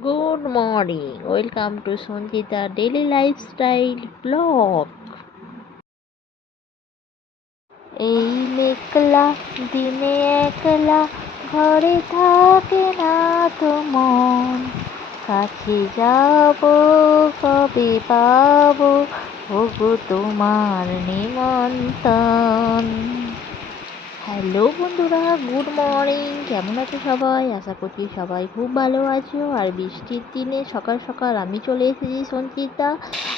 Good morning. Welcome to Sanjita Daily Lifestyle Blog. এই মেঘলা দিনে একলা ঘরে থাকে না তো মন, কাছে যাব কবে পাবো ওগো তোমার নিমন্ত্রণ। হ্যালো বন্ধুরা, গুড মর্নিং। কেমন আছো সবাই? আশা করছি সবাই খুব ভালো আছো। আর বৃষ্টির দিনে সকাল সকাল আমি চলে এসেছি সঞ্চিতা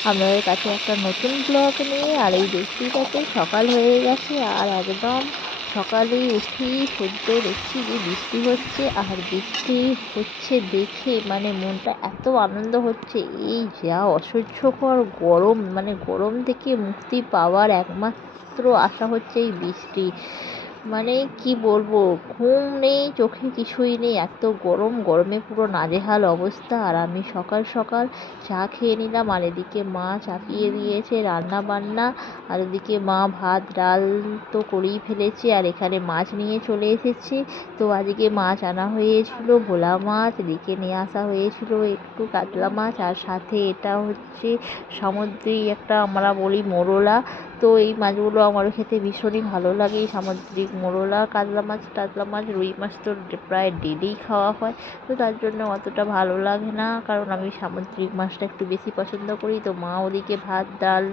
আপনাদের কাছে একটা নতুন ব্লগ নিয়ে। আর এই দেখতেই পাচ্ছেন সকাল হয়ে গেছে, আর একদম সকালে উঠেই সদ্য দেখছি যে বৃষ্টি হচ্ছে। আর বৃষ্টি হচ্ছে দেখে মানে মনটা এত আনন্দ হচ্ছে। এই যা অসহ্যকর গরম, মানে গরম থেকে মুক্তি পাওয়ার একমাত্র আশা হচ্ছে এই বৃষ্টি। মানে কি বলবো, ঘুম নেই, চোখে কিছুই নেই, এত গরম, গরমে পুরো নাজেহাল অবস্থা। আর আমি সকাল সকাল চা খেয়ে নিলাম, আর এদিকে মা চাপিয়ে দিয়েছে রান্না বান্না। আর এদিকে মা ভাত ডাল তো করেই ফেলেছে, আর এখানে মাছ নিয়ে চলে এসেছি। তো আজকে মাছ আনা হয়েছিল ভোলা মাছ, এদিকে নিয়ে আসা হয়েছিল একটু কাতলা মাছ, আর সাথে এটা হচ্ছে সামুদ্রিক একটা আমরা বলি মোরলা। তো এই মাছগুলো আমার খেতে ভীষণই ভালো লাগে। সামুদ্রিক মোরলা, কাতলা মাছ টাতলা মাছ রুই মাছ তো প্রায় ডেলিই খাওয়া হয়, তো তার জন্য অতটা ভালো লাগে না, কারণ আমি সামুদ্রিক মাছটা একটু বেশি পছন্দ করি। তো মা ওদিকে ভাত ডাল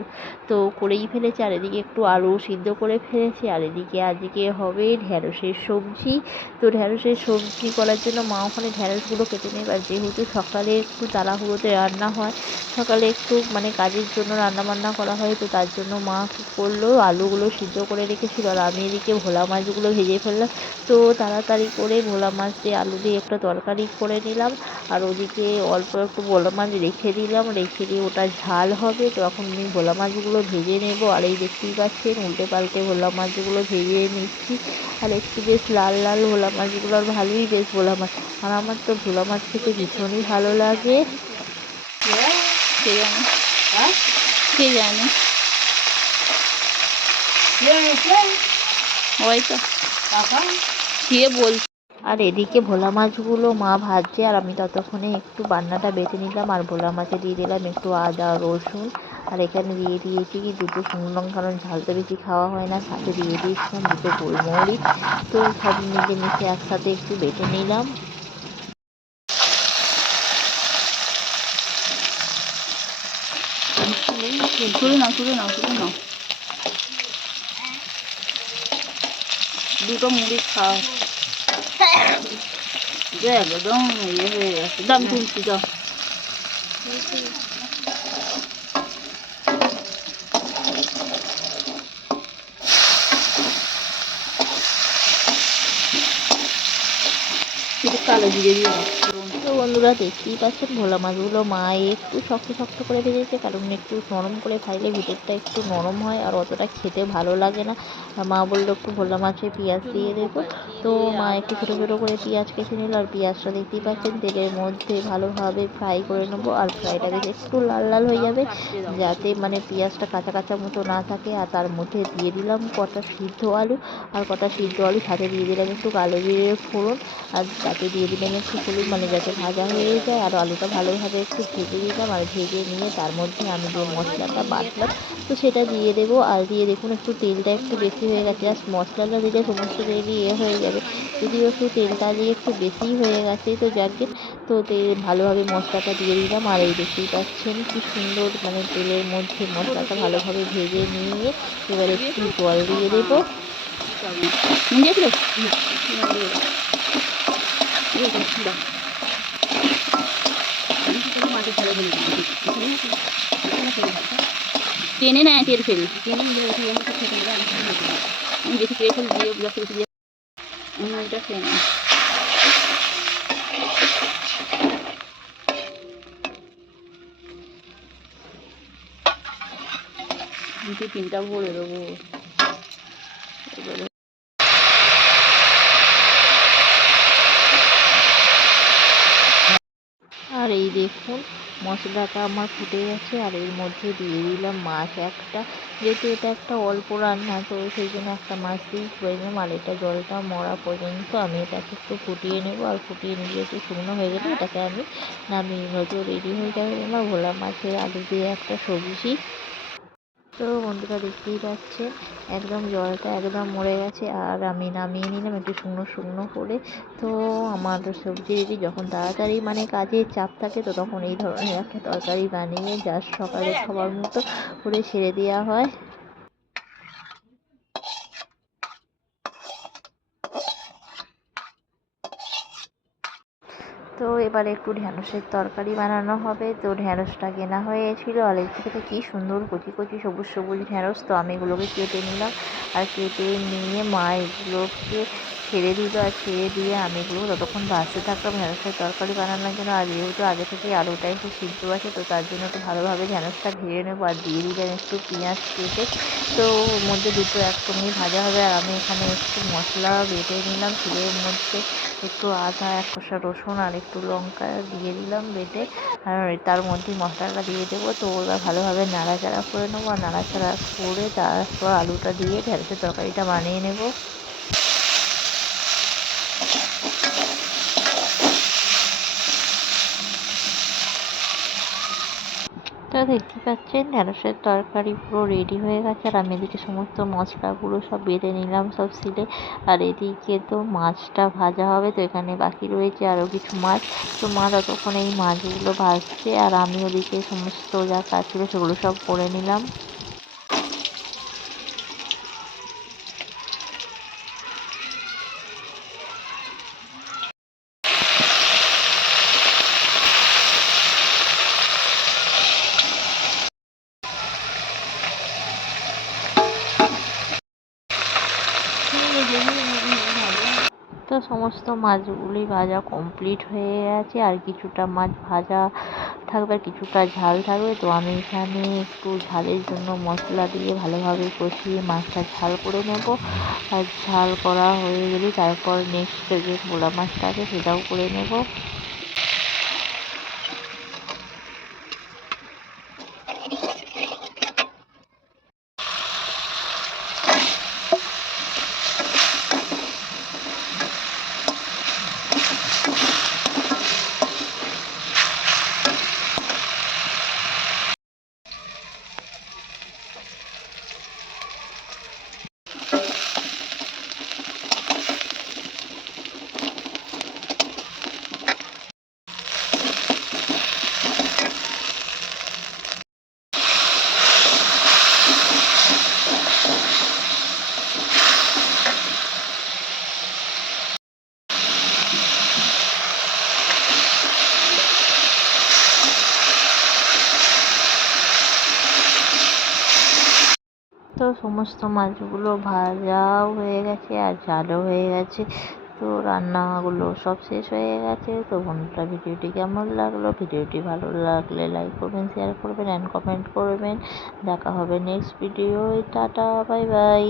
তো করেই ফেলেছে, আর এদিকে একটু আলু সিদ্ধ করে ফেলেছে, আর এদিকে আজকে হবে ঢ্যাঁড়সের সবজি। তো ঢ্যাঁড়সের সবজি করার জন্য মা ওখানে ঢ্যাঁড়সগুলো কেটে নেবে। আর যেহেতু সকালে একটু তাড়াহুড়োতে রান্না হয়, সকালে একটু মানে কাজের জন্য রান্না বান্না করা হয়, তো তার জন্য মা কী করলো, আলুগুলো সিদ্ধ করে রেখেছিল, আর আমি এদিকে ভোলা মাছগুলো ভেজে ফেললাম। তো তাড়াতাড়ি করে ভোলা মাছ দিয়ে আলু দিয়ে একটা তরকারি করে নিলাম, আর ওদিকে অল্প একটু ভোলা মাছ রেখে দিলাম, রেখে দিয়ে ওটা ঝাল হবে। তো এখন আমি ভোলা মাছগুলো ভেজে নেব। আর এই দেখতেই পাচ্ছেন উল্টে পাল্টে ভোলা মাছগুলো ভেজে নিচ্ছি, আর একটু বেশ লাল লাল ভোলা মাছগুলো, আর ভালোই বেশ ভোলা মাছ। আর আমার তো ভোলা মাছ খেতে ভীষণই ভালো লাগে। কে জানে, কে জানে, হয়তো কে বলছে। আর এদিকে ভোলা মাছগুলো মা ভাজছে, আর আমি ততক্ষণে একটু বান্নাটা বেটে নিলাম, আর ভোলা মাছে দিয়ে দিলাম একটু আদা রসুন, আর এখানে দিয়ে দিয়েছি কি দুটো শুকনো লঙ্কা, কারণ ঝাল তো বেশি খাওয়া হয় না, সাথে দিয়ে দিয়েছিলাম দুটো গোলমরিচ। তো সব মিলেমিশে একসাথে একটু বেটে নিলাম। তুলে নাও, তুলে নাও, তুলে নাও, দুটো মুড়ি খাও। একদম ইয়ে হয়ে গেছে, দাম তুলছি দাও। কালো জিরে দিয়ে দাও। তো বন্ধুরা দেখতেই পাচ্ছেন ভোলা মাছগুলো মা একটু শক্ত শক্ত করে ভেজেছে, কারণ একটু নরম করে ভাজলে ভিতরটা একটু নরম হয়, আর অতটা খেতে ভালো লাগে না। আর মা বললো একটু ভোলা মাছে পেঁয়াজ দিয়ে দেবো। তো মা একটু ছোটো ছোটো করে পেঁয়াজ কেটে নিল, আর পেঁয়াজটা দেখতেই পাচ্ছেন তেলের মধ্যে ভালোভাবে ফ্রাই করে নেবো। আর ফ্রাইটা বেশ একটু লাল লাল হয়ে যাবে, যাতে মানে পেঁয়াজটা কাঁচা কাঁচা মতো না থাকে। আর তার মধ্যে দিয়ে দিলাম কটা সিদ্ধ আলু, আর কটা সিদ্ধ আলু সাথে দিয়ে দিলাম একটু কালো জিরে ফোড়ন, আর তাতে দিয়ে দিলাম একটু হলুদ, মানে যাতে ভাজা হয়ে যায়। আর আলুটা ভালোভাবে একটু ভেজে দিলাম, আর ভেজে নিয়ে তার মধ্যে আমি যে মশলাটা বাটলাম তো সেটা দিয়ে দেবো। আর দিয়ে দেখুন একটু তেলটা একটু বেশি হয়ে গেছে, জাস্ট মশলাটা দিলে সমস্ত তেলই হয়ে যাবে, যদিও একটু তেলটা দিয়ে একটু বেশিই হয়ে গেছে। তো যাকে তো ভালোভাবে মশলাটা দিয়ে দিলাম, আর এই দেখতেই পাচ্ছেন কি সুন্দর মানে তেলের মধ্যে মশলাটা ভালোভাবে ভেজে নিয়ে এবার একটু জল দিয়ে দেবো। টেনে নেয়, টের ফেল, আমি বেশি টের ফেল দিয়ে বেশি দিয়ে এটা খেয়ে নেয়। টিফিনটা ভরে দেবো। আর এই দেখুন মশলাটা আমার ফুটে গেছে, আর এর মধ্যে দিয়ে দিলাম মাছ একটা। যেহেতু এটা একটা অল্প রান্না, তো সেই জন্য একটা মাছ দিয়ে করে নিলাম। আর এটা জলটা মরা পর্যন্ত আমি এটাকে একটু ফুটিয়ে নেব, আর ফুটিয়ে নিলে একটু শুকনো হয়ে গেলে এটাকে আমি নামিয়ে নেব। তো রেডি হয়ে যাবে আমার ভোলা মাছের আলু দিয়ে একটা সবজি। তো বন্ধুরা দেখতেই পাচ্ছেন একদম জলটা একদম মরে গেছে, আর আমি নামিয়ে নিলাম একটু শুকনো শুকনো করে। তো আমার সবজি রেডি। যখন তাড়াতাড়ি মানে কাজের চাপ থাকে তো তখন এই ধরনের একটা তরকারি বানিয়ে জাস্ট সকালে খাবার মতো করে ছেড়ে দেওয়া হয়। তো এবার একটু ঢ্যাঁড়সের তরকারি বানানো হবে। তো ঢ্যাঁড়সটা কেনা হয়েছিল, আর এর থেকে কী সুন্দর কচি কচি সবুজ সবুজ ঢ্যাঁড়স। তো আমি এগুলোকে কেটে নিলাম, আর কেটে নিয়ে মা এগুলোকে ছেড়ে দিল, আর ছেড়ে দিয়ে আমি এগুলো ততক্ষণ ভাজতে থাকলাম ঢ্যাঁড়সের তরকারি বানানোর জন্য। আর যেহেতু আগে থেকে আলুটা একটু সিদ্ধ আছে, তো তার জন্য একটু ভালোভাবে ঢ্যাঁড়সটা ভেজে নেবো। আর দিয়ে দিলাম একটু পেঁয়াজ কেটে। তো ওর মধ্যে দুটো একসঙ্গে ভাজা হবে। আর আমি এখানে একটু মশলা বেটে নিলাম, শিলের মধ্যে একটু আদা, এক কোয়া রসুন আর একটু লঙ্কা দিয়ে দিলাম বেটে, আর তার মধ্যে মশলাটা দিয়ে দেবো। তো এবার ভালোভাবে নাড়াচাড়া করে নেবো, আর নাড়াচাড়া করে তারপর আলুটা দিয়ে ঢ্যাঁড়সের তরকারিটা বানিয়ে নেবো। তো দেখতে পাচ্ছেন ঢ্যাঁড়সের তরকারি পুরো রেডি হয়ে গেছে, আর আমি এদিকে সমস্ত মশলাগুলো সব বেটে নিলাম সব শিলে। আর এদিকে তো মাছটা ভাজা হবে, তো এখানে বাকি রয়েছে আরও কিছু মাছ। তো মা ততক্ষণ এই মাছগুলো ভাজছে, আর আমি ওদিকে সমস্ত যা কাজ ছিল সেগুলো সব করে নিলাম। তো সমস্ত মাছগুলি ভাজা কমপ্লিট হয়ে গেছে, আর কিছুটা মাছ ভাজা থাকবে আর কিছুটা ঝাল থাকবে। তো আমি এখানে একটু ঝালের জন্য মশলা দিয়ে ভালোভাবে কষিয়ে মাছটা ঝাল করে নেব। আর ঝাল করা হয়ে গেলে তারপর নেক্সট যে ভোলা মাছটা আছে সেটাও করে নেব। তো সমস্ত মাছগুলো ভাজাও হয়ে গেছে আর ঝালও হয়ে গেছে। তো রান্নাগুলো সব শেষ হয়ে গেছে। তো বন্ধুরা ভিডিওটি কেমন লাগলো? ভিডিওটি ভালো লাগলে লাইক করবেন, শেয়ার করবেন অ্যান্ড কমেন্ট করবেন। দেখা হবে next video. Tata, bye bye.